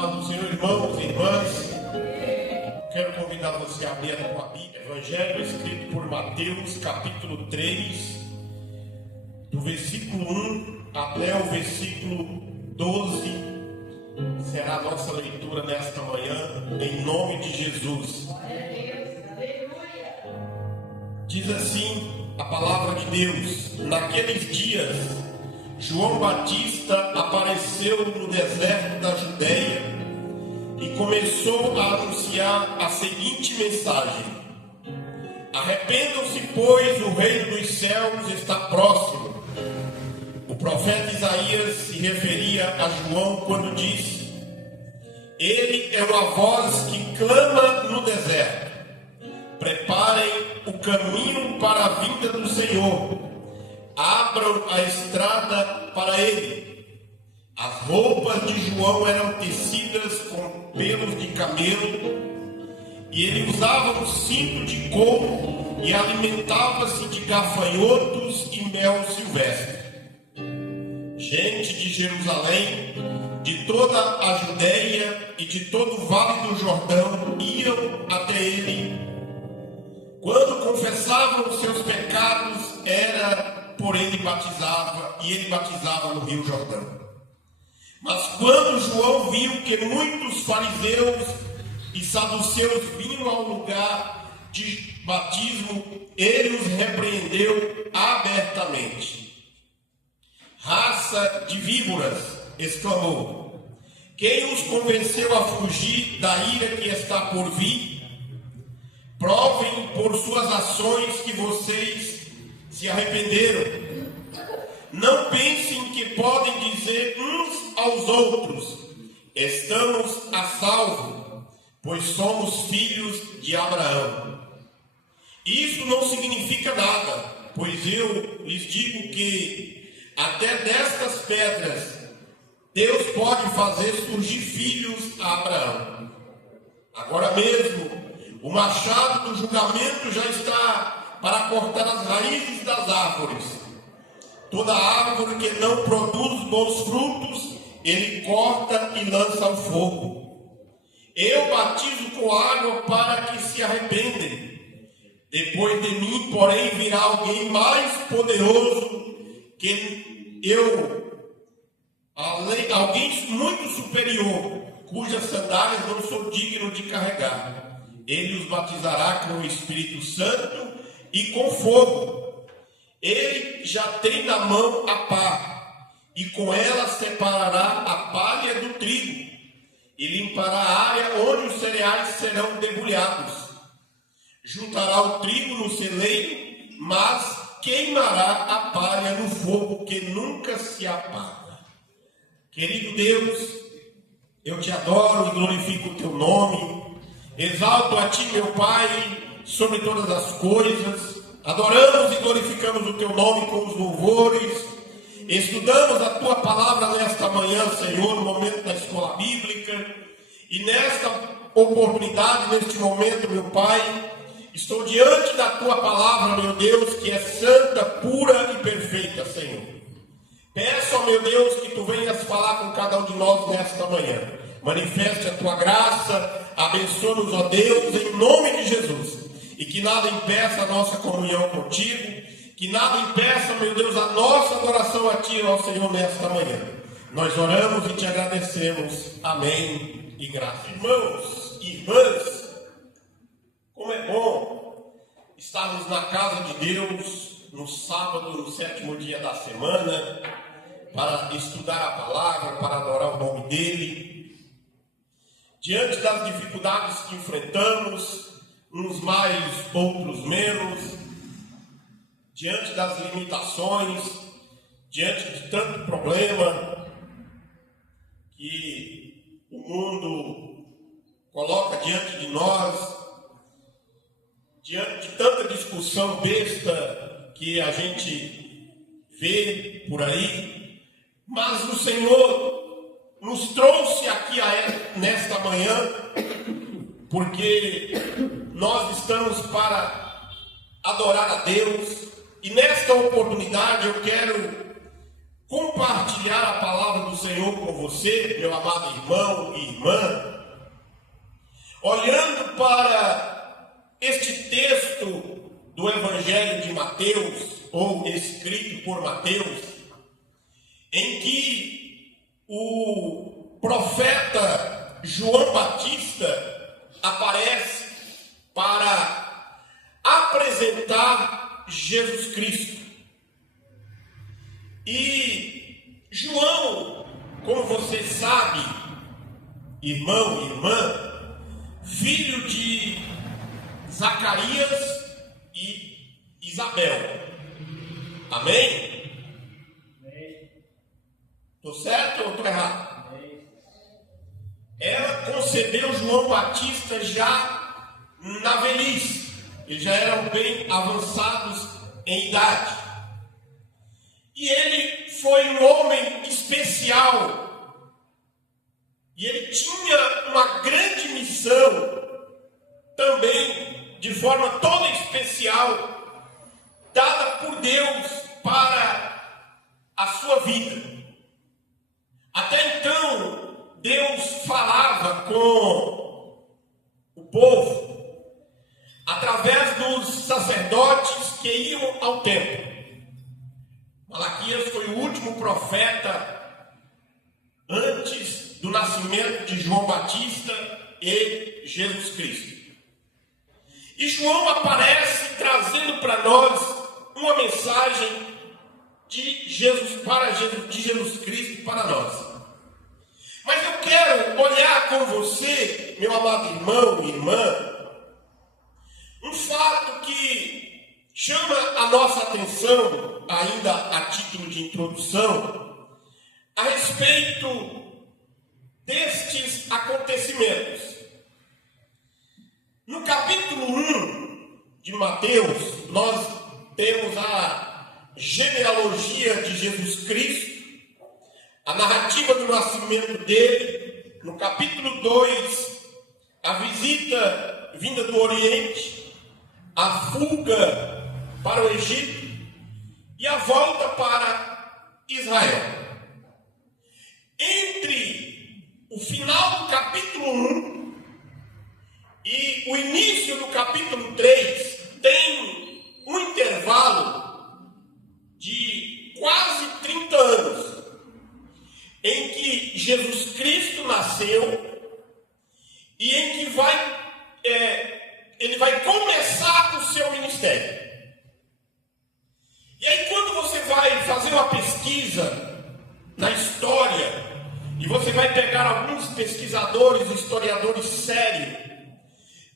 Paz do Senhor, irmãos e irmãs. Quero convidar você a abrir a tua Bíblia, Evangelho escrito por Mateus, capítulo 3, do versículo 1 até o versículo 12. Será a nossa leitura nesta manhã, em nome de Jesus. Diz assim a palavra de Deus: naqueles dias, João Batista apareceu no deserto da Judeia e começou a anunciar a seguinte mensagem: arrependam-se, pois o reino dos céus está próximo. O profeta Isaías se referia a João quando disse: ele é uma voz que clama no deserto, preparem o caminho para a vinda do Senhor, abram a estrada para ele. As roupas de João eram tecidas com pelos de camelo, e ele usava um cinto de couro e alimentava-se de gafanhotos e mel silvestre. Gente de Jerusalém, de toda a Judeia e de todo o vale do Jordão iam até ele. Quando confessavam os seus pecados, era por ele batizava, e ele batizava no Rio Jordão. Mas quando João viu que muitos fariseus e saduceus vinham ao lugar de batismo, ele os repreendeu abertamente. Raça de víboras, exclamou, quem os convenceu a fugir da ira que está por vir? Provem por suas ações que vocês se arrependeram. Não pensem que podem dizer uns aos outros: estamos a salvo, pois somos filhos de Abraão. Isso não significa nada, pois eu lhes digo que até destas pedras Deus pode fazer surgir filhos a Abraão. Agora mesmo o machado do julgamento já está para cortar as raízes das árvores. Toda árvore que não produz bons frutos, ele corta e lança ao fogo. Eu batizo com água para que se arrependem. Depois de mim, porém, virá alguém mais poderoso que eu, alguém muito superior, cujas sandálias não sou digno de carregar. Ele os batizará com o Espírito Santo e com fogo. Ele já tem na mão a pá, e com ela separará a palha do trigo, e limpará a área onde os cereais serão debulhados. Juntará o trigo no celeiro, mas queimará a palha no fogo que nunca se apaga. Querido Deus, eu te adoro e glorifico o teu nome. Exalto a ti, meu Pai, sobre todas as coisas. Adoramos e glorificamos o teu nome com os louvores. Estudamos a tua palavra nesta manhã, Senhor, no momento da escola bíblica. E nesta oportunidade, neste momento, meu Pai, estou diante da tua palavra, meu Deus, que é santa, pura e perfeita, Senhor. Peço, ó meu Deus, que tu venhas falar com cada um de nós nesta manhã. Manifeste a tua graça, abençoa-nos, ó Deus, em nome de Jesus. E que nada impeça a nossa comunhão contigo, que nada impeça, meu Deus, a nossa adoração a ti, ó Senhor, nesta manhã. Nós oramos e te agradecemos. Amém e graças. Irmãos e irmãs, como é bom estarmos na casa de Deus no sábado, no 7º dia da semana, para estudar a palavra, para adorar o nome dele. Diante das dificuldades que enfrentamos, uns mais, outros menos, diante das limitações, diante de tanto problema que o mundo coloca diante de nós, diante de tanta discussão besta que a gente vê por aí, mas o Senhor nos trouxe aqui nesta manhã, porque nós estamos para adorar a Deus, e nesta oportunidade eu quero compartilhar a palavra do Senhor com você, meu amado irmão e irmã, olhando para este texto do Evangelho de Mateus, ou escrito por Mateus, em que o profeta João Batista aparece para apresentar Jesus Cristo. E João, como você sabe, irmão e irmã, filho de Zacarias e Isabel. Amém? Estou certo ou estou errado? Ela concebeu João Batista já na velhice. Eles já eram bem avançados em idade. E ele foi um homem especial. E ele tinha uma grande missão, também de forma toda especial, dada por Deus para a sua vida. Até então, Deus falava com o povo através dos sacerdotes que iam ao templo. Malaquias foi o último profeta antes do nascimento de João Batista e Jesus Cristo. E João aparece trazendo para nós uma mensagem de Jesus Cristo para nós. Mas eu quero olhar com você, meu amado irmão e irmã, um fato que chama a nossa atenção, ainda a título de introdução, a respeito destes acontecimentos. No capítulo 1 de Mateus, nós temos a genealogia de Jesus Cristo, a narrativa do nascimento dele. No capítulo 2, a visita vinda do Oriente, a fuga para o Egito e a volta para Israel. Entre o final do capítulo 1 e o início do capítulo 3, tem um intervalo de quase 30 anos, em que Jesus Cristo nasceu e em que ele vai começar o seu ministério. E aí, quando você vai fazer uma pesquisa na história, e você vai pegar alguns pesquisadores, historiadores sérios,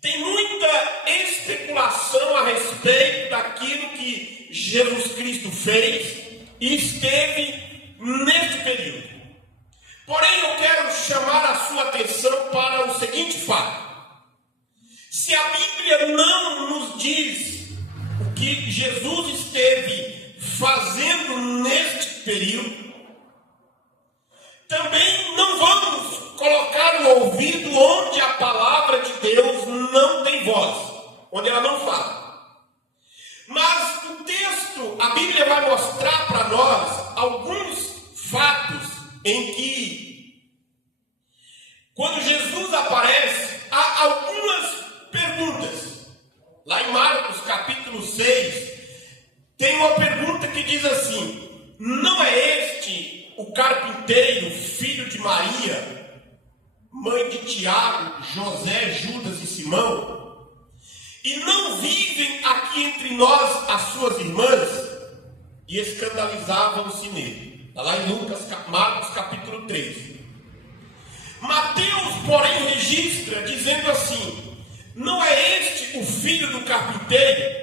tem muita especulação a respeito daquilo que Jesus Cristo fez e esteve neste período. Porém, eu quero chamar a sua atenção para o seguinte fato. Se a Bíblia não nos diz o que Jesus esteve fazendo neste período, também não vamos colocar o ouvido onde a palavra de Deus não tem voz, onde ela não fala. Mas o texto, a Bíblia vai mostrar para nós alguns fatos em que, quando Jesus aparece, há algumas perguntas. Lá em Marcos capítulo 6, tem uma pergunta que diz assim: não é este o carpinteiro, filho de Maria, mãe de Tiago, José, Judas e Simão? E não vivem aqui entre nós as suas irmãs? E escandalizavam-se nele. Está lá em Marcos capítulo 3. Mateus, porém, registra dizendo assim: não é este o filho do carpinteiro?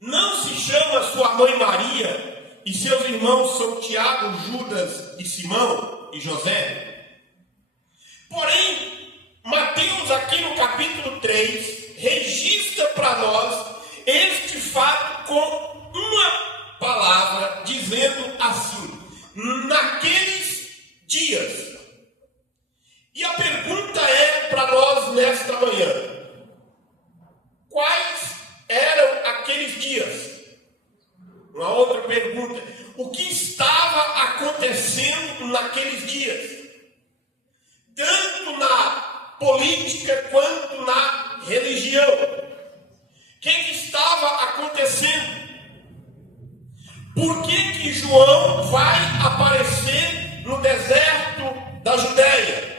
Não se chama sua mãe Maria, e seus irmãos são Tiago, Judas e Simão e José? Porém, Mateus aqui no capítulo 3 registra para nós este fato com uma palavra, dizendo assim: naqueles dias. E a pergunta é para nós nesta manhã: quais eram aqueles dias? Uma outra pergunta: o que estava dias, tanto na política quanto na religião. O que estava acontecendo? Por que João vai aparecer no deserto da Judéia?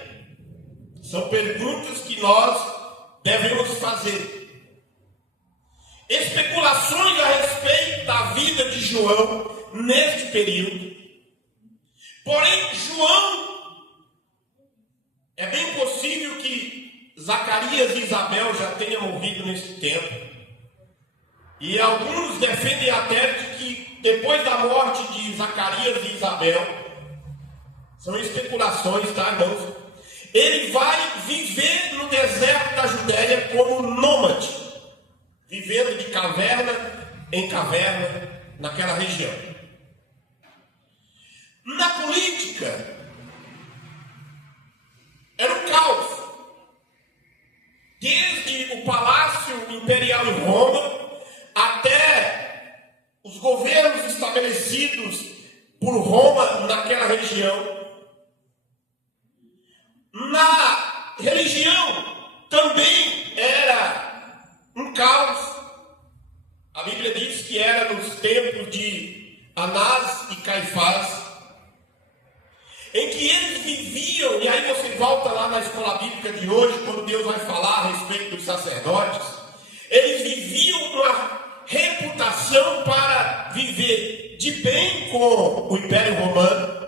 São perguntas que nós devemos fazer. Especulações a respeito da vida de João neste período. Porém, João, é bem possível que Zacarias e Isabel já tenham morrido nesse tempo. E alguns defendem até de que depois da morte de Zacarias e Isabel, são especulações, tá, irmãos? Ele vai viver no deserto da Judéia como nômade, vivendo de caverna em caverna naquela região. Na política, era um caos. Desde o Palácio Imperial em Roma até os governos estabelecidos por Roma naquela região. Na religião também era um caos. A Bíblia diz que era nos tempos de Anás e Caifás, em que eles viviam, e aí você volta lá na escola bíblica de hoje, quando Deus vai falar a respeito dos sacerdotes, eles viviam uma reputação para viver de bem com o Império Romano,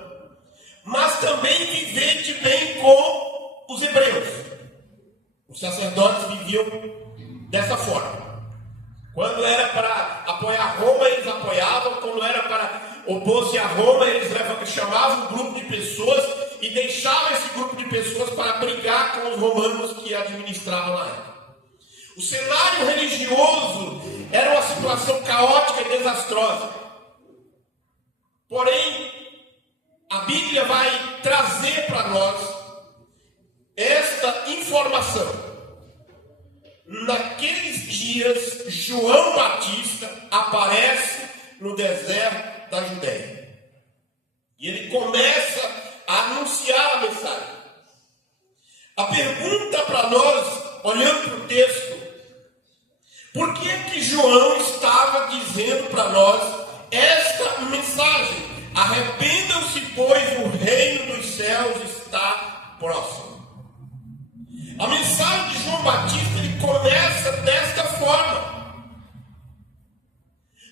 mas também viver de bem com os hebreus. Os sacerdotes viviam dessa forma. Quando era para apoiar Roma, eles apoiavam. Quando era para opor-se a Roma, eles chamavam um grupo de pessoas e deixavam esse grupo de pessoas para brigar com os romanos que administravam na época. O cenário religioso era uma situação caótica e desastrosa. Porém, a Bíblia vai trazer para nós esta informação. Naqueles dias, João Batista aparece no deserto da Judéia. E ele começa a anunciar a mensagem. A pergunta para nós, olhando para o texto, por que João estava dizendo para nós esta mensagem? Arrependam-se, pois o reino dos céus está próximo. A mensagem de João Batista ele começa desta forma.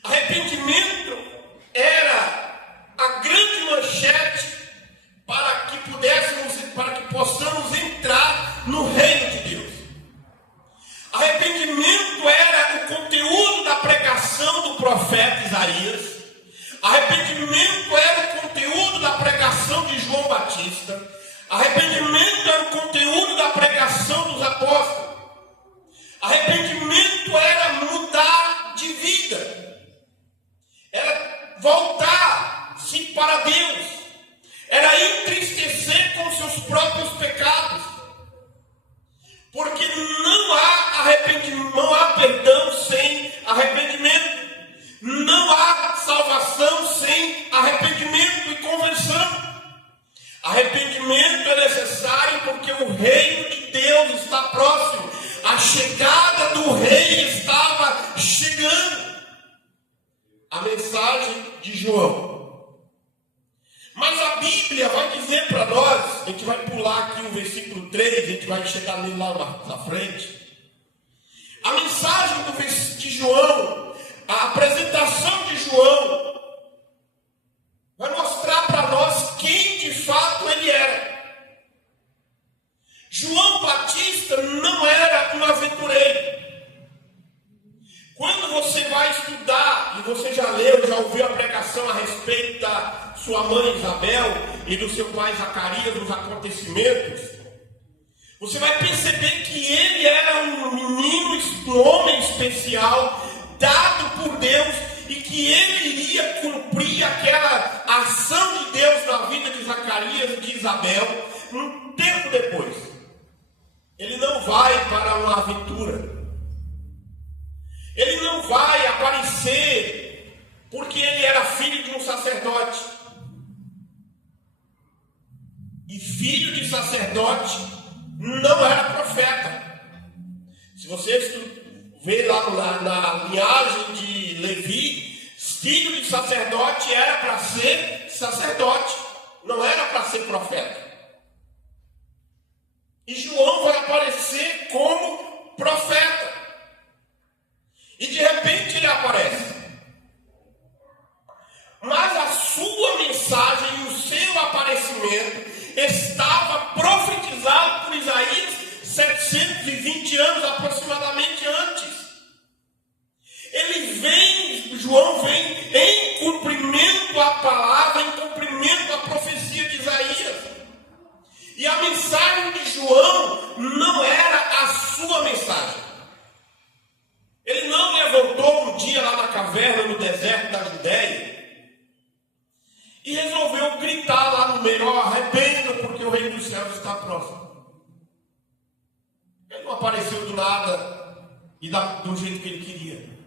Arrependimento era a grande manchete para que possamos entrar no reino de Deus. Arrependimento era o conteúdo da pregação do profeta Isaías. Arrependimento era o conteúdo da pregação de João Batista. Arrependimento era o conteúdo da pregação dos apóstolos. Arrependimento era mudar de vida. Era voltar-se para Deus. Era entristecer com seus próprios pecados. Porque não há arrependimento, não há perdão sem arrependimento. Não há salvação sem arrependimento e conversão. Arrependimento é necessário porque o reino de Deus está próximo. A chegada do rei estava chegando. A mensagem de João. Mas a Bíblia vai dizer para nós, a gente vai pular aqui o versículo 3, a gente vai chegar nele lá na frente. A mensagem de João, a apresentação de João, vai mostrar para nós quem de fato ele era. João Batista não era um aventureiro. Quando você vai estudar, e você já leu, já ouviu a pregação a respeito da sua mãe Isabel e do seu pai Zacarias, dos acontecimentos, você vai perceber que ele era um menino, um homem especial, dado por Deus, e que ele iria cumprir aquela ação de Deus na vida de Zacarias e de Isabel um tempo depois. Ele não vai para uma aventura. Ele não vai aparecer porque ele era filho de um sacerdote. sacerdote não era profeta. Se você vê lá na linhagem de Levi, filho de sacerdote era para ser sacerdote, não era para ser profeta. E João vai aparecer como profeta. E de repente ele aparece. Mas a sua mensagem e o seu aparecimento estava profetizado por Isaías 720 anos aproximadamente antes. João vem em cumprimento à palavra, em cumprimento à profecia de Isaías. E a mensagem de João não era a sua mensagem. Ele não levantou um dia lá na caverna, no deserto da Judéia, e resolveu gritar lá no meio: arrependa, porque o reino dos céus está próximo. Ele não apareceu do nada e do jeito que ele queria.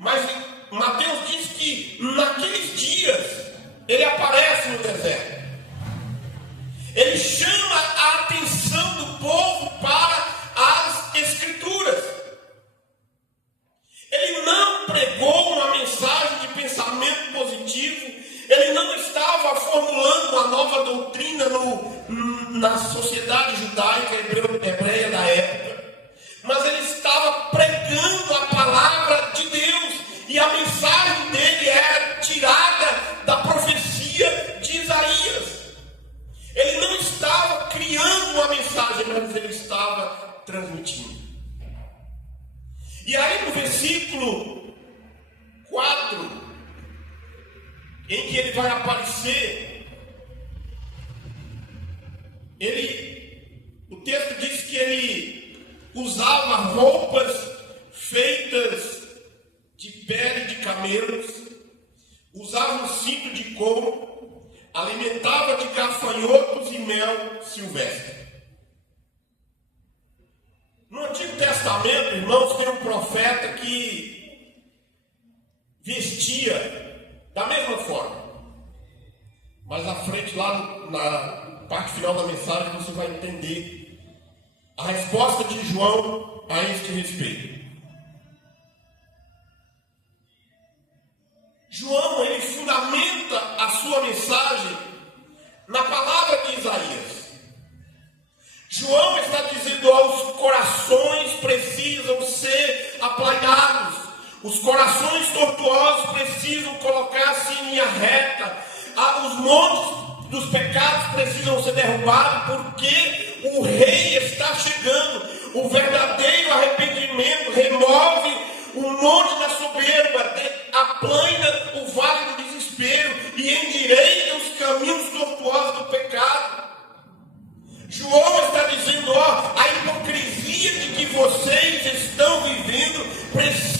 Mas Mateus diz que naqueles dias ele aparece no deserto. Ele chama a atenção do povo para as Escrituras. Ele não pregou uma mensagem de pensamento positivo. Ele não estava formulando uma nova doutrina na sociedade judaica hebreia da época. Mas ele estava pregando a palavra de Deus. E a mensagem dele era tirada da profecia de Isaías. Ele não estava criando uma mensagem, mas ele estava transmitindo. E aí no versículo 4, em que ele vai aparecer, o texto diz que ele usava roupas feitas de pele de camelos, usava um cinto de couro, alimentava de gafanhotos e mel silvestre. No Antigo Testamento, irmãos, tem um profeta que vestia da mesma forma. Mas à frente, lá na parte final da mensagem, você vai entender a resposta de João a este respeito. João, ele fundamenta a sua mensagem na palavra de Isaías. João está dizendo: aos corações precisam ser aplainados. Os corações tortuosos precisam colocar-se em linha reta. Os montes dos pecados precisam ser derrubados, porque o rei está chegando. O verdadeiro arrependimento remove o monte da soberba, aplana o vale do desespero e endireita os caminhos tortuosos do pecado. João está dizendo: a hipocrisia de que vocês estão vivendo precisa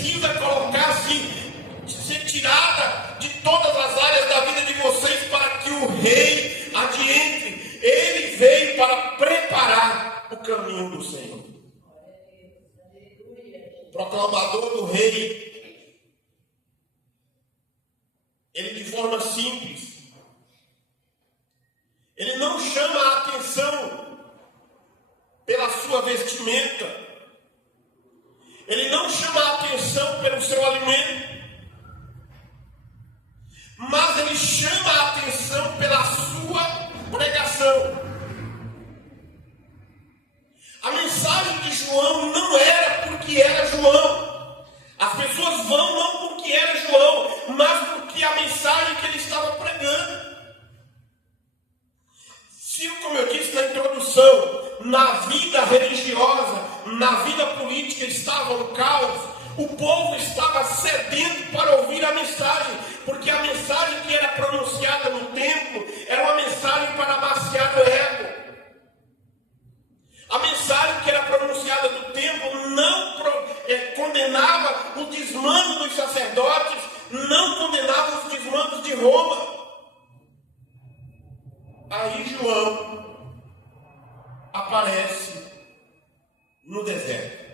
ser tirada de todas as áreas da vida de vocês, para que o rei adiante. Ele veio para preparar o caminho do Senhor. O proclamador do rei, ele, de forma simples, ele não chama a atenção pela sua vestimenta. Ele não chama a atenção pelo seu alimento. Mas ele chama a atenção pela sua pregação. A mensagem de João não era porque era João. As pessoas vão não porque era João, mas porque a mensagem que ele estava pregando. Se, como eu disse na introdução, na vida religiosa, na vida política estava um caos, o povo estava sedento para ouvir a mensagem, porque a mensagem que era pronunciada no templo era uma mensagem para amaciar o ego. A mensagem que era pronunciada no templo não condenava o desmando dos sacerdotes, não condenava os desmandos de Roma. Aí João aparece no deserto.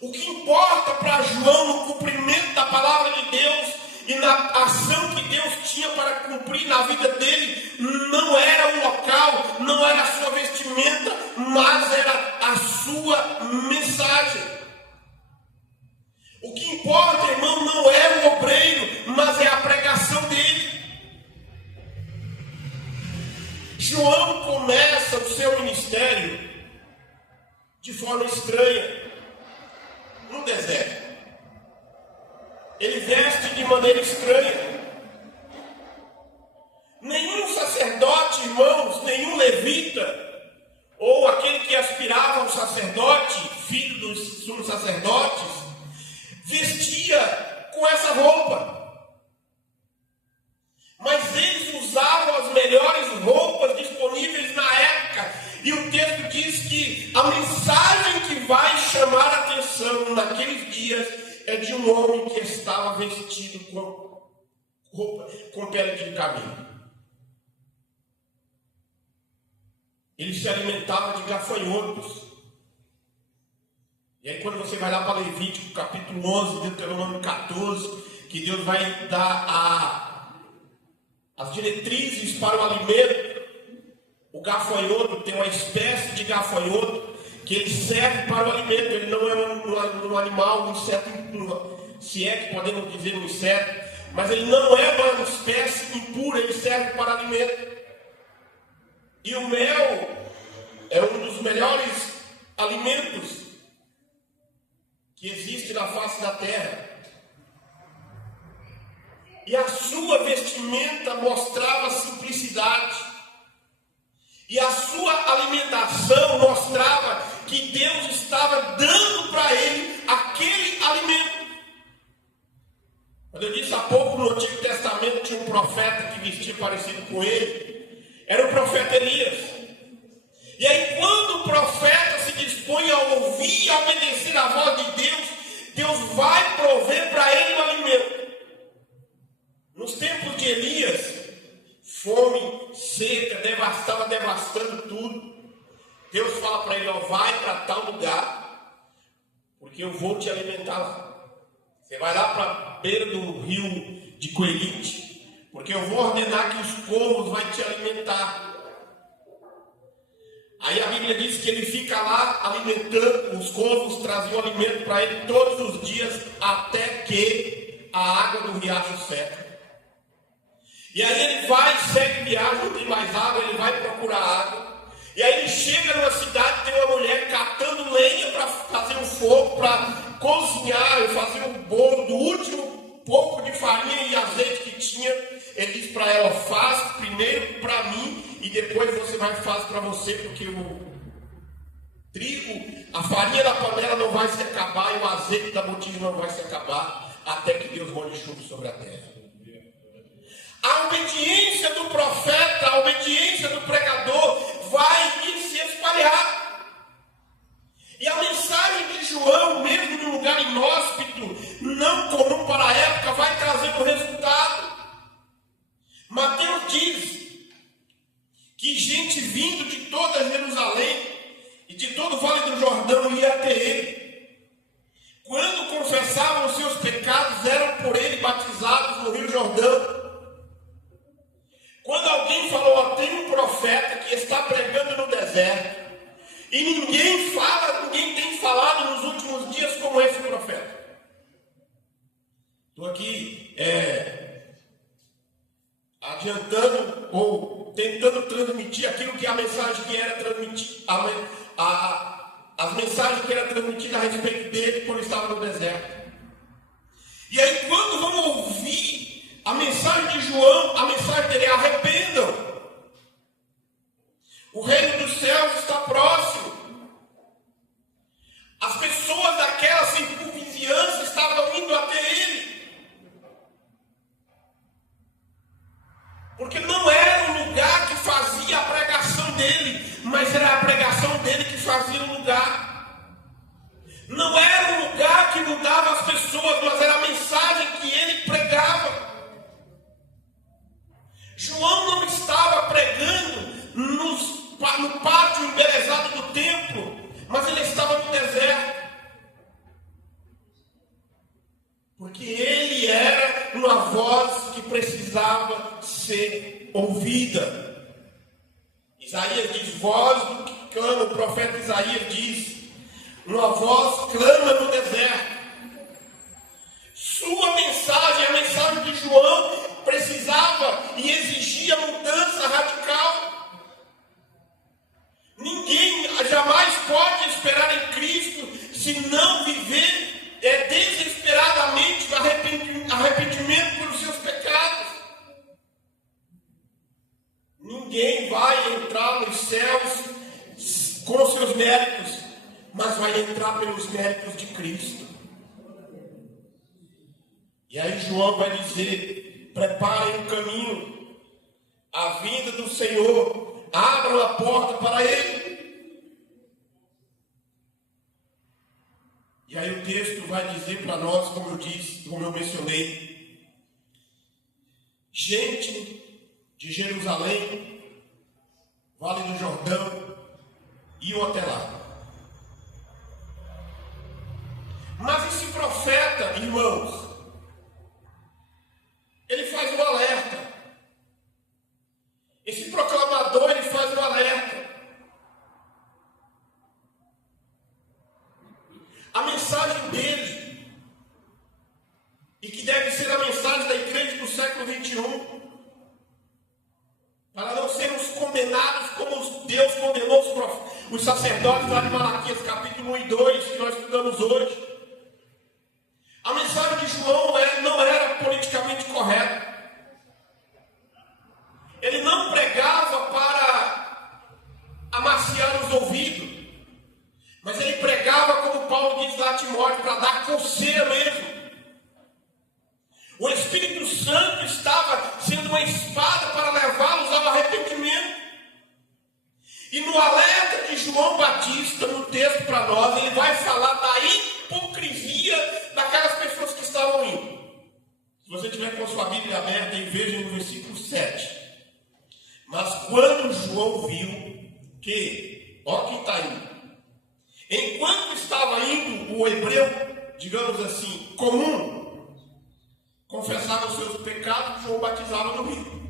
O que importa para João no cumprimento da palavra de Deus e na ação que Deus tinha para cumprir na vida dele, não era o local, não era a sua vestimenta, mas era a sua mensagem. O que importa, irmão, não é o obreiro, mas é a pregação dele. João começa o seu ministério de forma estranha, no deserto. Ele veste de maneira estranha. Nenhum sacerdote, irmãos, nenhum levita, ou aquele que aspirava ao sacerdote, filho dos sumos sacerdotes, vestia com essa roupa. Mas eles usavam as melhores roupas disponíveis na época. E o texto diz que a mensagem que vai chamar a atenção naqueles dias é de um homem que estava vestido com roupa, com pele de camelo. Ele se alimentava de gafanhotos. E aí quando você vai lá para Levítico, capítulo 11, Deuteronômio 14, que Deus vai dar as diretrizes para o alimento. O gafanhoto tem uma espécie de gafanhoto que ele serve para o alimento. Ele não é um animal, um inseto impuro, se é que podemos dizer um inseto, mas ele não é uma espécie impura, ele serve para alimento. E o mel é um dos melhores alimentos que existe na face da terra. E a sua vestimenta mostrava simplicidade. E a sua alimentação mostrava que Deus estava dando para ele aquele alimento. Quando eu disse há pouco, no Antigo Testamento tinha um profeta que vestia parecido com ele. Era o profeta Elias. E aí quando o profeta se dispõe a ouvir e a obedecer a voz de Deus, Deus vai prover para ele o alimento. Nos tempos de Elias, fome, seca, estava devastando tudo. Deus fala para ele, vai para tal lugar, porque eu vou te alimentar lá. Você vai lá para a beira do rio de Querite, porque eu vou ordenar que os corvos vão te alimentar. Aí a Bíblia diz que ele fica lá alimentando, os corvos traziam alimento para ele todos os dias, até que a água do riacho seca. E aí ele vai, segue viagem, não tem mais água, ele vai procurar água. E aí ele chega numa cidade, tem uma mulher catando lenha para fazer um fogo, para cozinhar e fazer um bolo do último pouco de farinha e azeite que tinha. Ele diz para ela, faz primeiro para mim e depois você vai fazer para você, porque o trigo, a farinha da panela não vai se acabar e o azeite da botija não vai se acabar, até que Deus molhe chuva sobre a terra. A obediência do profeta, a obediência do pregador vai se espalhar. E a mensagem de João, mesmo num lugar inóspito, não comum para a época, vai trazer o resultado. Mateus diz que gente vindo de toda Jerusalém e de todo o Vale do Jordão ia até ele. Quando confessavam os seus pecados, eram por ele batizados no Rio Jordão. Quando alguém falou, tem um profeta que está pregando no deserto, e ninguém tem falado nos últimos dias como esse profeta. Estou aqui adiantando ou tentando transmitir aquilo que a mensagem que era transmitida, as mensagens que eram transmitidas a respeito dele quando estava no deserto. E aí quando vamos ouvir a mensagem de João, a mensagem dele é arrependam. O reino dos céus está próximo. As pessoas daquela circunvizinhança estavam indo até ele. Porque não era o lugar que fazia a pregação dele, mas era a pregação dele que fazia o lugar. Não era o lugar que mudava as pessoas, mas era a mensagem que ele pregava. João não estava pregando no pátio embelezado do templo, mas ele estava no deserto. Porque ele era uma voz ouvida. Isaías diz, voz do que clama, o profeta Isaías diz, uma voz clama no deserto. Sua mensagem, a mensagem de João, precisava e exigia mudança radical. Ninguém jamais pode esperar em Cristo se não viver desesperadamente arrependimento pelos seus pecados. Ninguém vai entrar nos céus com seus méritos, mas vai entrar pelos méritos de Cristo. E aí João vai dizer, preparem o caminho, a vinda do Senhor, abram a porta para Ele. E aí o texto vai dizer para nós, como eu disse, como eu mencionei, gente de Jerusalém, Vale do Jordão, iam até lá. Mas esse profeta, irmãos, ele faz um alerta. Esse proclamador, ele faz um alerta. A mensagem dele, e que deve ser a mensagem da igreja do século 21, para não sermos condenados como Deus condenou os sacerdotes lá de Malaquias, capítulo 1 e 2, que nós estudamos hoje. A mensagem de João não era politicamente correta. Ele não pregava para amaciar os ouvidos, mas ele pregava, como Paulo diz lá a Timóteo, para dar coceira mesmo. O Espírito Santo estava sendo uma espada para levá-los ao arrependimento. E no alerta de João Batista, no texto para nós, ele vai falar da hipocrisia daquelas pessoas que estavam indo. Se você tiver com a sua Bíblia aberta, aí veja no versículo 7. Mas quando João viu que, ó quem está indo, enquanto estava indo o hebreu, digamos assim, comum, confessava os seus pecados, João batizava no rio.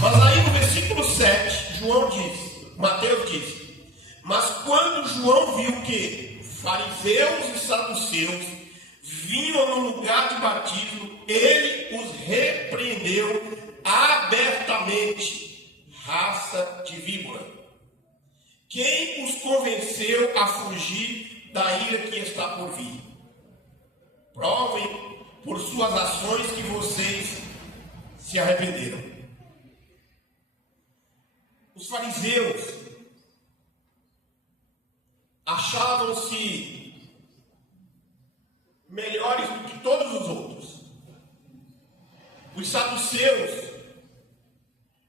Mas aí no versículo 7, João diz, Mateus diz, mas quando João viu que fariseus e saduceus vinham no lugar de batismo, ele os repreendeu abertamente, raça de víbora. Quem os convenceu a fugir da ira que está por vir? Provem por suas ações que vocês se arrependeram. Os fariseus achavam-se melhores do que todos os outros. Os saduceus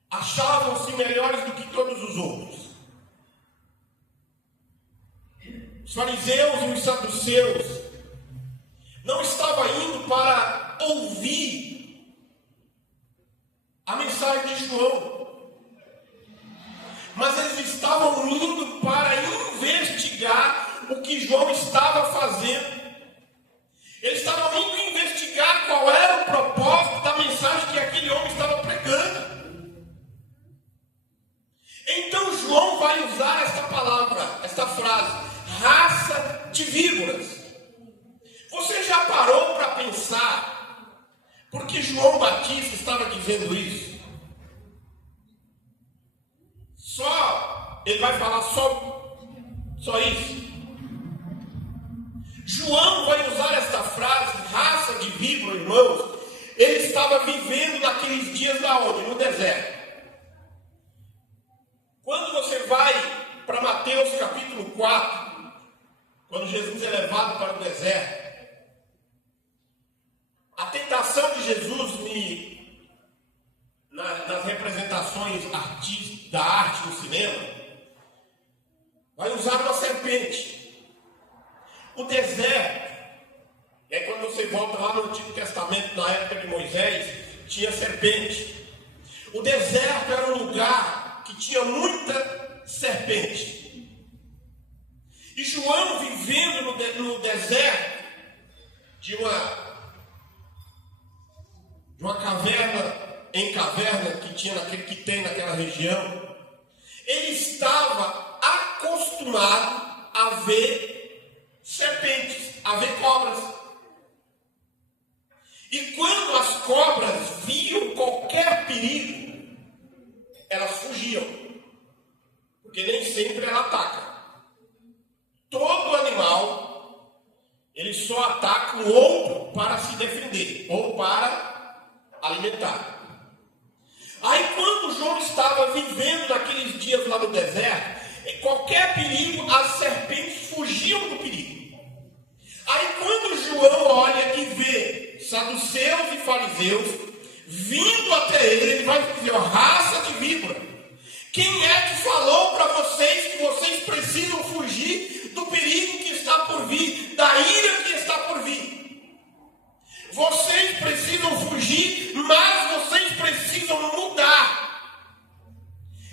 achavam-se melhores do que todos os outros. Os fariseus e os saduceus não estavam indo para ouvir a mensagem de João, mas eles estavam indo para investigar o que João estava fazendo. Eles estavam indo investigar qual era o propósito da mensagem que aquele homem estava pregando. Então João vai usar esta palavra, esta frase, raça de víboras. Você já parou para pensar por que João Batista estava dizendo isso? Ele vai falar só isso. João vai usar esta frase, raça de víbora, irmãos. Ele estava vivendo naqueles dias da onde? No deserto. Quando você vai para Mateus capítulo 4, quando Jesus é levado para o deserto, a tentação de Jesus nas representações da arte no cinema, vai usar uma serpente. O deserto, e aí quando você volta lá no Antigo Testamento, na época de Moisés, tinha serpente. O deserto era um lugar que tinha muita serpente. E João, vivendo no deserto de uma caverna em caverna que tem naquela região, ele estava acostumado a ver serpentes, a ver cobras. E quando as cobras viam qualquer perigo, elas fugiam, porque nem sempre ela ataca. Todo animal, ele só ataca o outro para se defender ou para alimentar. Aí quando João estava vivendo naqueles dias lá no deserto, em qualquer perigo, as serpentes fugiam do perigo. Aí quando João olha e vê saduceus e fariseus vindo até ele vai dizer: ó, raça de víbora, quem é que falou para vocês que vocês precisam fugir do perigo que está por vir, da ira que está por vir? Vocês precisam fugir, mas vocês precisam mudar.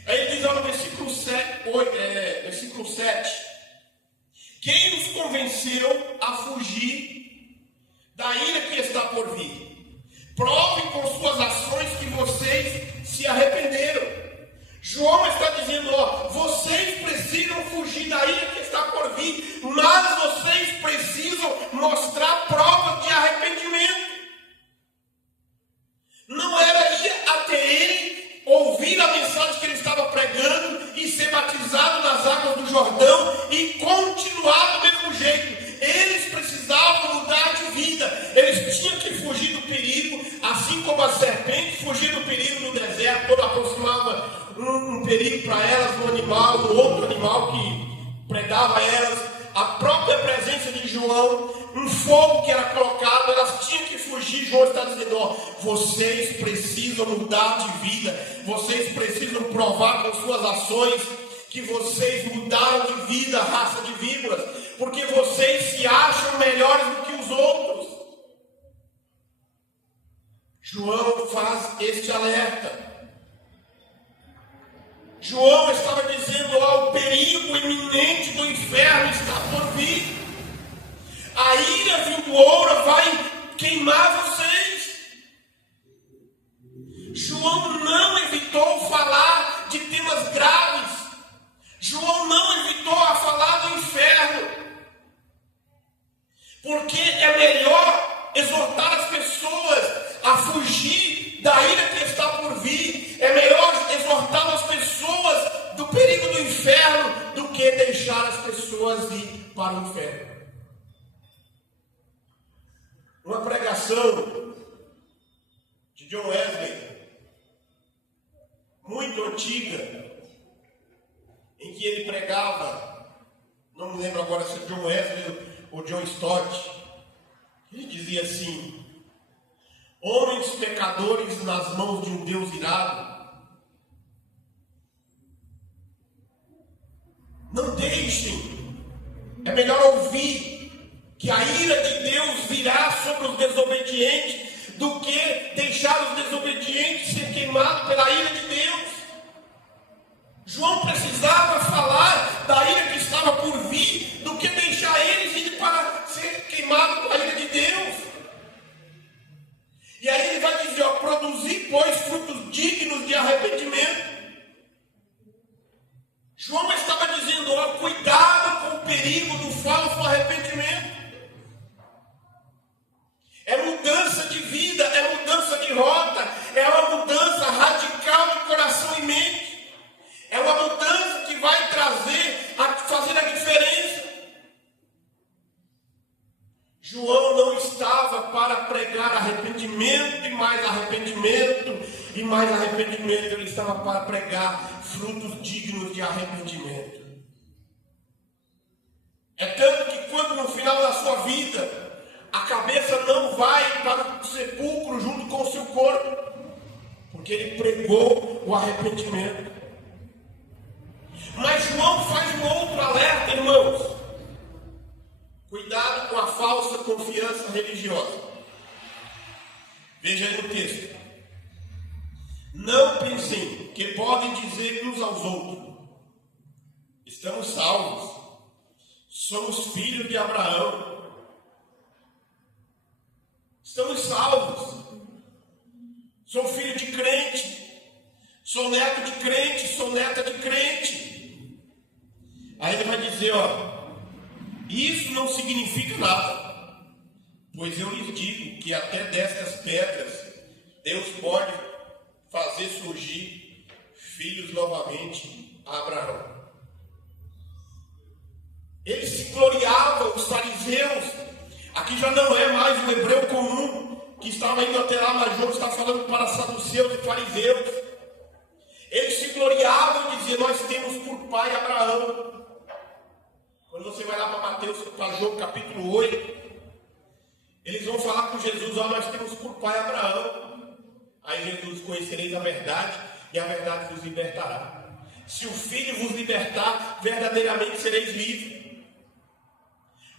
Aí ele diz, no versículo 7, quem os convenceu a fugir da ira que está por vir? Prove com suas ações que vocês se arrependeram. João está dizendo, vocês precisam fugir da ira que está por vir, mas vocês precisam mostrar provas de arrependimento. Não era ir até ele, ouvir a mensagem que ele estava pregando e ser batizado nas águas do Jordão e continuar do mesmo jeito. Eles precisavam mudar de vida. Eles tinham que fugir do perigo, assim como a serpente fugia do perigo no deserto, quando aproximava um perigo para elas, um animal, um outro animal que predava elas. A própria presença de João, um fogo que era colocado, elas tinham que fugir. João está dizendo, vocês precisam mudar de vida, vocês precisam provar com suas ações que vocês mudaram de vida, raça de víboras, porque vocês se acham melhores do que os outros. João faz este alerta. João estava dizendo, o perigo iminente do inferno está por vir. A ira vindoura vai queimar vocês. João não evitou falar de temas graves. João não evitou a falar do inferno. Porque é melhor exortar as pessoas a fugir da ira que está por vir. É melhor exortar as pessoas do perigo do inferno do que deixar as pessoas ir para o inferno. Uma pregação de John Wesley, muito antiga, em que ele pregava, não me lembro agora se é John Wesley ou John Stott, ele dizia assim: homens pecadores nas mãos de um Deus irado, não deixem, é melhor ouvir que a ira de Deus virá sobre os desobedientes do que deixar os desobedientes ser queimados pela ira de Deus. João precisava falar da ira que estava por vir do que deixar eles ir para ser queimados pela ira de Deus. E aí ele vai dizer, produzir, pois, frutos dignos de arrependimento. João estava dizendo, cuidado com o perigo do falso arrependimento. É mudança de vida, é mudança de rota, é uma mudança radical de coração e mente. É uma mudança que vai fazer a diferença. João não estava para pregar arrependimento e mais arrependimento e mais arrependimento. Ele estava para pregar frutos dignos de arrependimento. É tanto que quando no final da sua vida a cabeça não vai para o sepulcro junto com o seu corpo, porque ele pregou o arrependimento. Mas João faz um outro alerta, irmãos. Cuidado com a falsa confiança religiosa. Veja aí no texto. Não pensem que podem dizer uns aos outros: estamos salvos, somos filhos de Abraão, estamos salvos, sou filho de crente, sou neto de crente, sou neta de crente. Aí ele vai dizer, isso não significa nada, pois eu lhes digo que até destas pedras Deus pode fazer surgir filhos novamente a Abraão. Eles se gloriavam, os fariseus. Aqui já não é mais o hebreu comum que estava indo até lá, mas João está falando para saduceus e fariseus. Eles se gloriavam e diziam, nós temos por pai Abraão. Quando você vai lá para Mateus, para João capítulo 8, eles vão falar com Jesus, nós temos por pai Abraão. Aí Jesus, conhecereis a verdade e a verdade vos libertará. Se o Filho vos libertar, verdadeiramente sereis livres.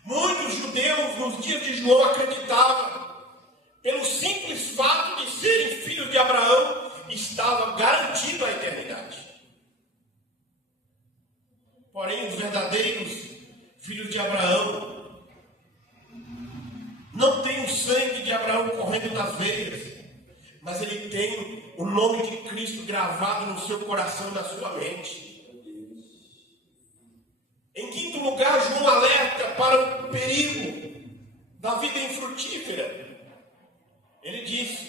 Muitos judeus nos dias de João acreditavam, pelo simples fato de serem filhos de Abraão, estava garantido a eternidade. Porém, os verdadeiros filhos de Abraão não têm o sangue de Abraão correndo nas veias, mas ele tem o nome de Cristo gravado no seu coração e na sua mente. Em quinto lugar, João alerta para o perigo da vida infrutífera. Ele diz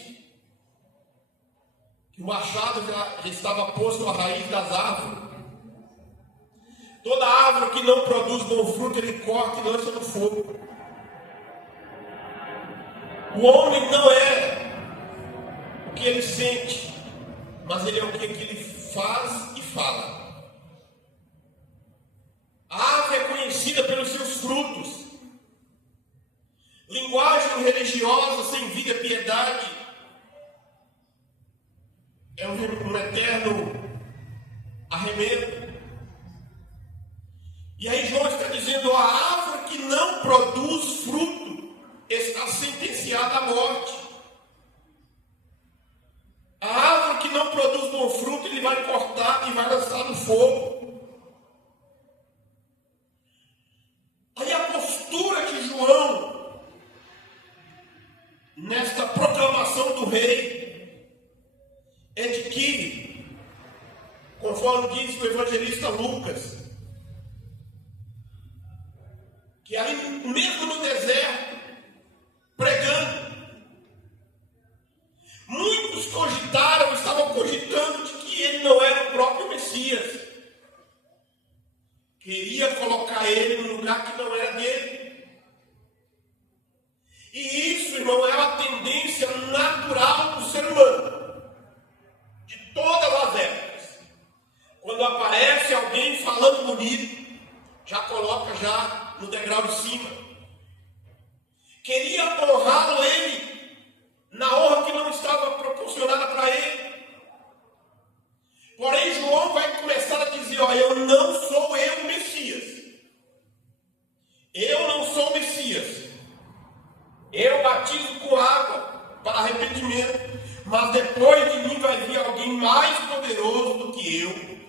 que o machado já estava posto à raiz das árvores. Toda árvore que não produz bom fruto, ele corta e lança no fogo. O homem não é o que ele sente, mas ele é o que ele faz e fala. A árvore é conhecida pelos seus frutos. Linguagem religiosa sem vida e piedade é um eterno arremedo. E aí João está dizendo, a árvore que não produz fruto está sentenciada à morte. A árvore que não produz bom fruto, ele vai cortar e vai lançar no fogo. Aí a postura de João, nesta proclamação do rei, é de que, conforme diz o evangelista Lucas, que ali mesmo no deserto, pregando, muitos estavam cogitando de que ele não era o próprio Messias. Queria colocar ele no lugar que não era dele. E isso, irmão, é uma tendência natural do ser humano, de todas as épocas. Quando aparece alguém falando bonito, já coloca já no degrau de cima. Queria honrá-lo ele, na honra que não estava proporcionada para ele. Porém, João vai começar a dizer, eu não sou eu o Messias. Eu não sou o Messias. Eu batizo com água para arrependimento, mas depois de mim vai vir alguém mais poderoso do que eu,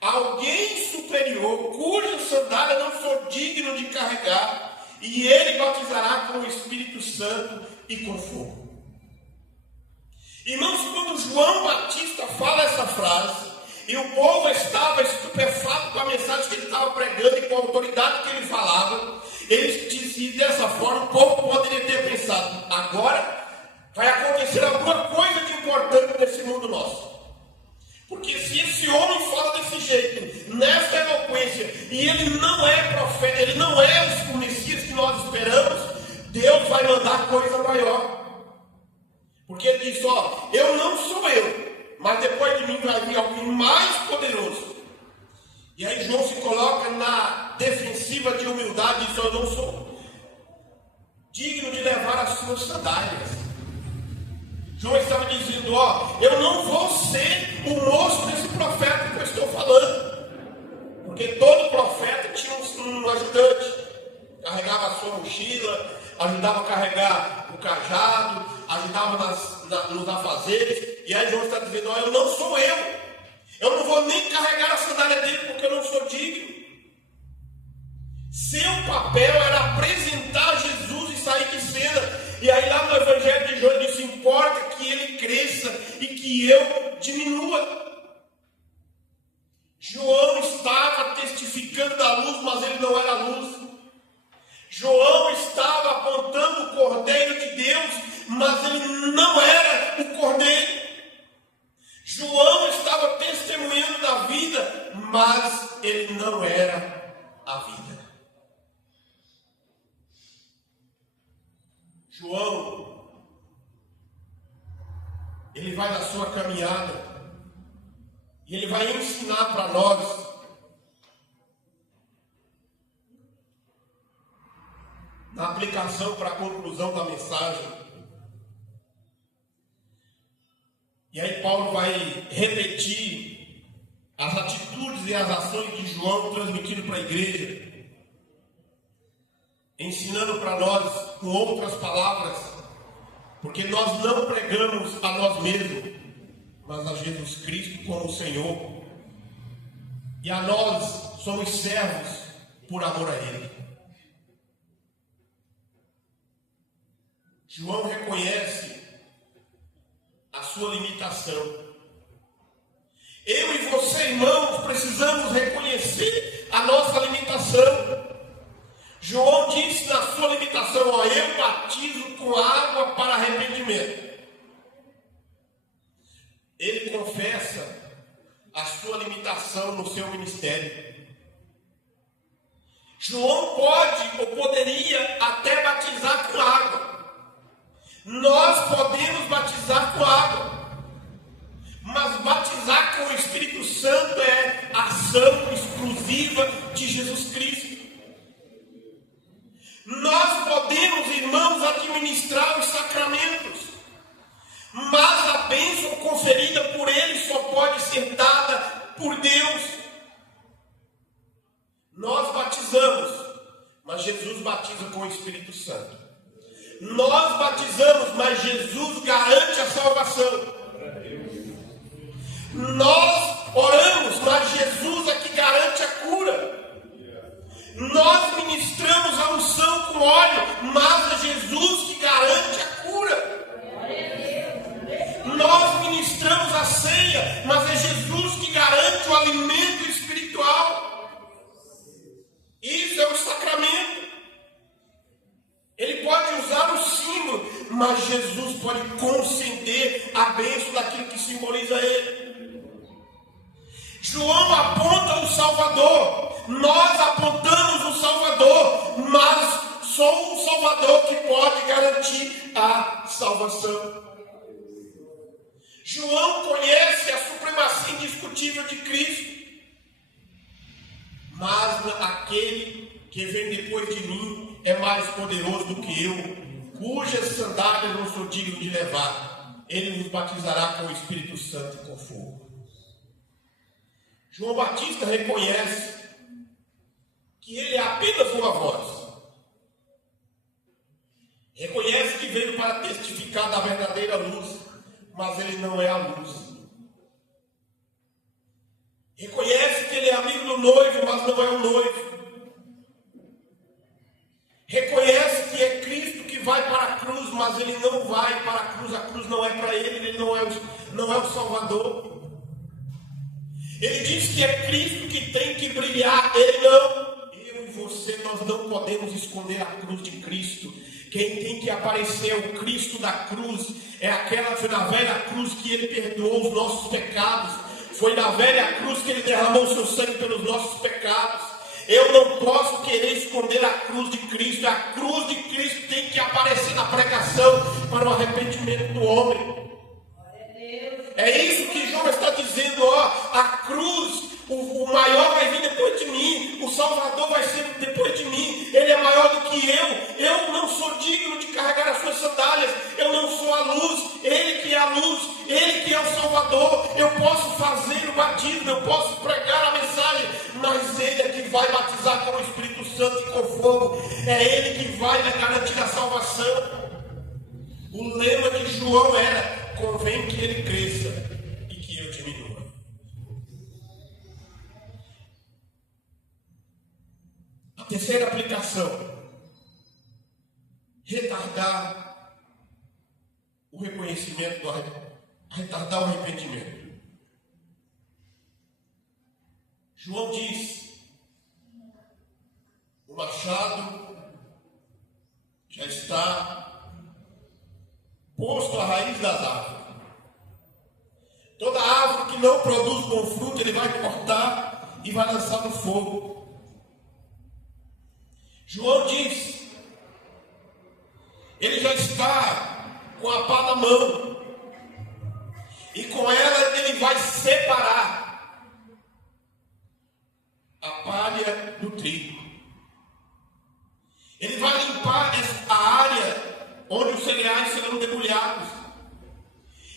alguém superior, cuja sandália não sou digno de carregar, e ele batizará com o Espírito Santo e com fogo. Irmãos, quando João Batista fala essa frase, e o povo estava estupefato com a mensagem que ele estava pregando e com a autoridade que ele falava, eles diziam dessa forma, o povo poderia ter pensado, agora vai acontecer alguma coisa de importante nesse mundo nosso. Porque se esse homem fala desse jeito, nessa eloquência, e ele não é profeta, ele não é o Messias que nós esperamos, Deus vai mandar coisa maior. Porque ele diz, eu não sou eu, mas depois de mim vai vir alguém mais poderoso. E aí João se coloca na defensiva de humildade e diz, eu não sou digno de levar as suas sandálias. João estava dizendo, eu não vou ser o moço desse profeta que eu estou falando. Porque todo profeta tinha um ajudante. Carregava a sua mochila, ajudava a carregar o cajado, ajudava nos afazeres. E aí João está dizendo, eu não sou eu. Eu não vou nem carregar a sandália dele porque eu não sou digno. Seu papel era apresentar Jesus e sair de cena. E aí lá no Evangelho de João diz, importa que ele cresça e que eu diminua. João estava testificando da luz, mas ele não era luz. João estava apontando o Cordeiro de Deus, mas ele não era o Cordeiro. João estava testemunhando da vida, mas ele não era a vida. João, ele vai na sua caminhada e ele vai ensinar para nós na aplicação para a conclusão da mensagem. E aí Paulo vai repetir as atitudes e as ações de João transmitindo para a igreja, ensinando para nós com outras palavras, porque nós não pregamos a nós mesmos, mas a Jesus Cristo como Senhor, e a nós somos servos por amor a Ele. João reconhece a sua limitação. Eu e você, irmãos, precisamos reconhecer a nossa limitação. João disse na sua limitação: ó, eu batizo com água para arrependimento. Ele confessa a sua limitação no seu ministério. João pode ou poderia até batizar com água. Nós podemos batizar com água, mas batizar com o Espírito Santo é ação exclusiva de Jesus Cristo. Nós podemos, irmãos, administrar os sacramentos, mas a bênção conferida por Ele só pode ser dada por Deus. Nós batizamos, mas Jesus batiza com o Espírito Santo. Nós batizamos, mas Jesus garante a salvação. Nós oramos, mas Jesus é que garante a cura. Nós ministramos a unção com óleo, mas é Jesus que garante a cura. Nós ministramos a ceia, mas é Jesus que garante o alimento espiritual. Isso é o sacramento. Ele pode usar o símbolo, mas Jesus pode conceder a bênção daquilo que simboliza Ele. João aponta o Salvador, nós apontamos o Salvador, mas só o Salvador que pode garantir a salvação. João conhece a supremacia indiscutível de Cristo, mas aquele que vem depois de mim é mais poderoso do que eu, cujas sandálias não sou digno de levar. Ele nos batizará com o Espírito Santo e com fogo. João Batista reconhece que ele é apenas uma voz. Reconhece que veio para testificar da verdadeira luz, mas ele não é a luz. Reconhece que ele é amigo do noivo, mas não é o noivo. Reconhece que é Cristo que vai para a cruz, mas ele não vai para a cruz não é para ele, ele não é o Salvador. Ele diz que é Cristo que tem que brilhar, ele não. Eu e você, nós não podemos esconder a cruz de Cristo. Quem tem que aparecer é o Cristo da cruz, é aquela, foi na velha cruz que ele perdoou os nossos pecados, foi na velha cruz que ele derramou o seu sangue pelos nossos pecados. Eu não posso querer esconder a cruz de Cristo. A cruz de Cristo tem que aparecer na pregação para o arrependimento do homem. É isso que João está dizendo, ó, a cruz, o maior vai vir depois de mim, o Salvador vai ser depois de mim, ele é maior do que eu não sou digno de carregar as suas sandálias, eu não sou a luz, ele que é a luz, ele que é o Salvador. Eu posso fazer o batismo, eu posso pregar a mensagem, mas ele é que vai batizar com o Espírito Santo e com fogo, é ele que vai garantir a salvação. O lema de João era: convém que ele cresça e que eu diminua. A terceira aplicação: retardar o reconhecimento a retardar o arrependimento. João diz: o machado já está posto à raiz das árvores. Toda árvore que não produz bom fruto, ele vai cortar e vai lançar no fogo. João diz: ele já está com a pá na mão, e com ela ele vai separar a palha do trigo. Ele vai limpar a área onde os cereais serão debulhados.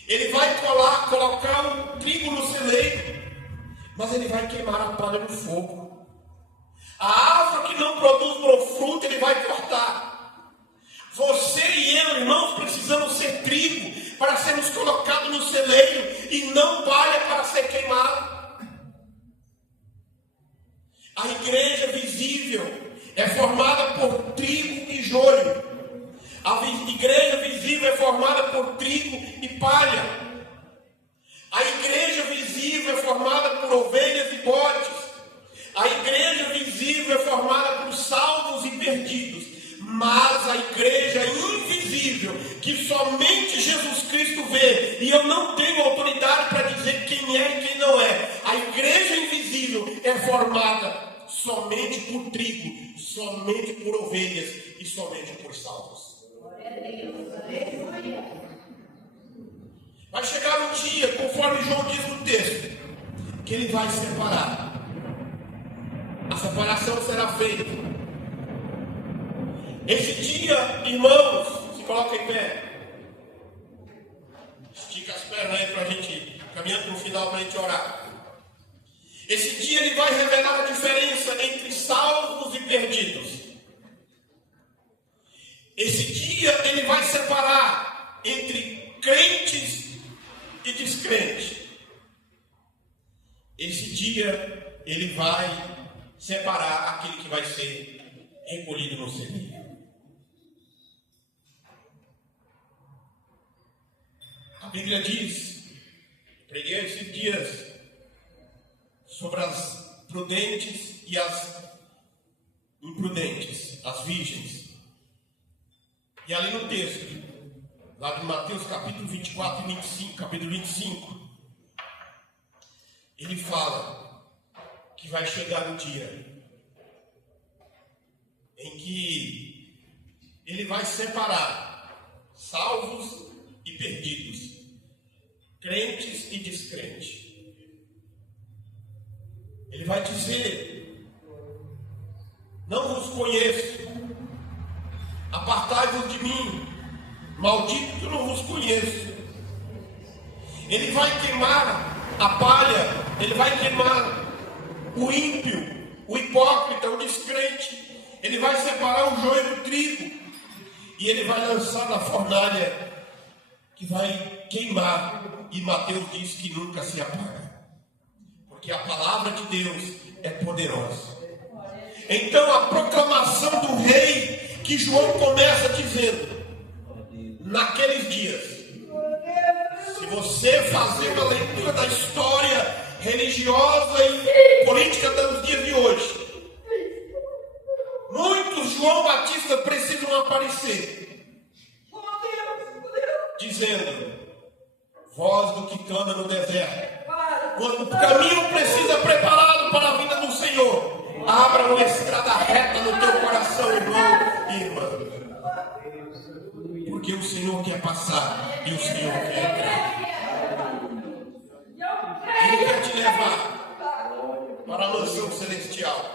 Ele vai colocar o trigo no celeiro, mas ele vai queimar a palha no fogo. A árvore que não produz bom fruto, ele vai cortar. Você e eu, irmãos, precisamos ser trigo para sermos colocados no celeiro e não palha para ser queimado. A igreja visível é formada por trigo e joio. A igreja visível é formada por trigo e palha. A igreja visível é formada por ovelhas e bodes. A igreja visível é formada por salvos e perdidos. Mas a igreja invisível, que somente Jesus Cristo vê, e eu não tenho autoridade para dizer quem é e quem não é. A igreja invisível é formada somente por trigo, somente por ovelhas e somente por salvos. Vai chegar um dia, conforme João diz no texto, que ele vai separar. A separação será feita. Esse dia, irmãos, se coloca em pé. Estica as pernas aí para a gente, caminhando para o final para a gente orar. Esse dia ele vai revelar a diferença entre salvos e perdidos. Esse dia ele vai separar entre crentes e descrentes. Esse dia ele vai separar aquele que vai ser recolhido no celeiro. A Bíblia diz, preguei esses dias sobre as prudentes e as imprudentes, as virgens. E ali no texto, lá de Mateus capítulo 24 e 25, capítulo 25, ele fala que vai chegar um dia em que ele vai separar salvos e perdidos, crentes e descrentes. Ele vai dizer: não vos conheço, apartai-vos de mim, maldito que eu não vos conheço. Ele vai queimar a palha, ele vai queimar o ímpio, o hipócrita, o descrente. Ele vai separar o joio do trigo e ele vai lançar na fornalha que vai queimar. E Mateus diz que nunca se apaga, porque a palavra de Deus é poderosa. Então a proclamação do rei que João começa dizendo, naqueles dias, se você fazer uma leitura da história religiosa e política dos dias de hoje, muitos João Batista precisam aparecer, dizendo: voz do que clama no deserto, quando o caminho precisa preparado para a vinda do Senhor, abra uma estrada reta no teu coração, irmão e irmã, porque o Senhor quer passar e o Senhor quer entrar. Ele quer te levar para a mansão celestial.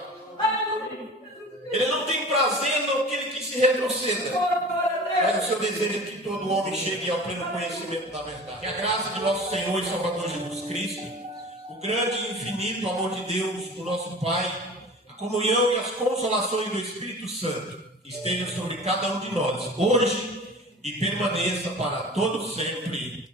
Ele não tem prazer naquele que se retroceda, mas o seu desejo é que todo homem chegue ao pleno conhecimento da verdade. Que a graça de nosso Senhor e Salvador Jesus Cristo, o grande e infinito amor de Deus, do nosso Pai, a comunhão e as consolações do Espírito Santo estejam sobre cada um de nós, hoje e permaneça para todo sempre.